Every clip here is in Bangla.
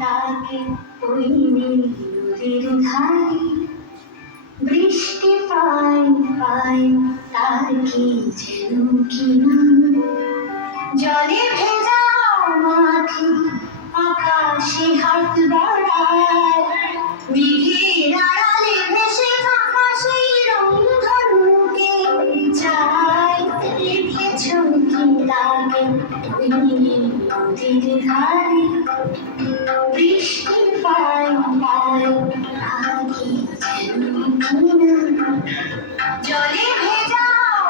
তাকে ওই নদীর ধারে বৃষ্টি পায় পায় তার কি যেন কি নাম জলে ভেজা মাঠে আকাশে হাত বাড়ায় মেঘের আড়ালে ভেসে থাকা সেই রংধনুকে চাই দেখেছো কি লাগে ওই নদীর ধারে বৃষ্টি পায় পায় আগে যেন কিনা জলে ভেজা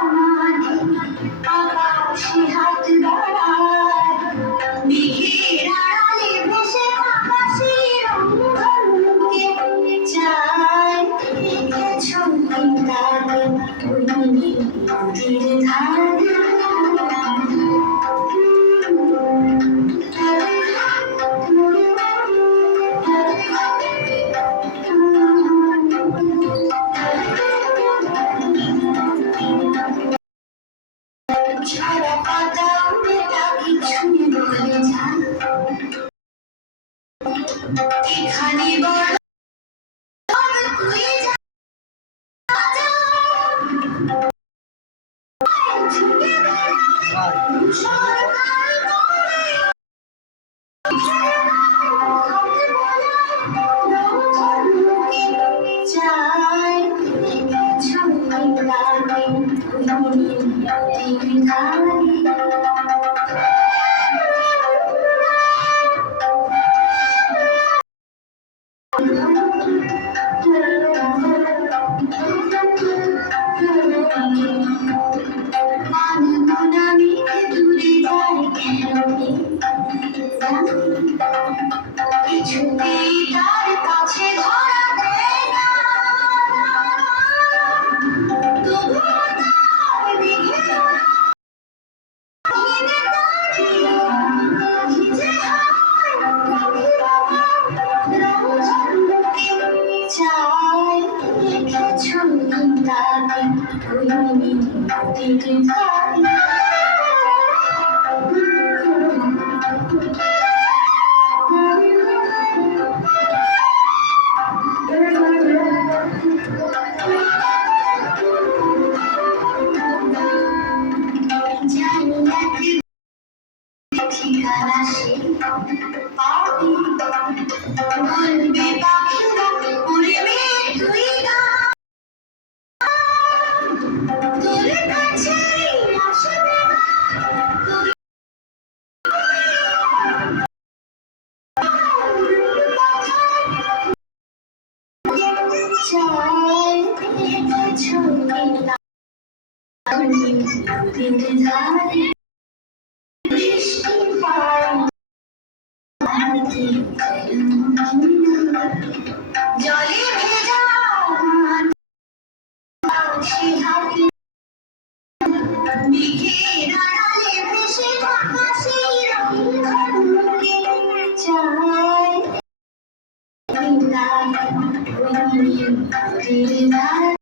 মাঠে আকাশে হাত বাড়ায় মেঘের আড়ালে ভেসে থাকা সেই রংধনুকে চাই দেখেছো কি লাগে ওই নদীর ধারে সারা পাতা উড়ে কিছু বলে যায় এখানে বড় তুই যা ছুটে বেড়ায় সরকার করে চাই দেখেছো কি লাগে ওই নদীর ধারে কিছুতেই তার কাছে ধরা দেয় না তবুও তার দিকে ভিজে হায় চাই দেখেছো কি লাগে ওই নদীর ধারে ঠিকানা সে পাবি বলবে পাখিরা উড়ে মেয়ে তুই না তোর কাছে আসবে চাই দেখেছো নদীর ধারে বৃষ্টি পায় জলে ভেজা সে হাতে মেঘের আড়ালে ভেসে থাকা সেই রংধনুকে চাই ওই নদীর ধারে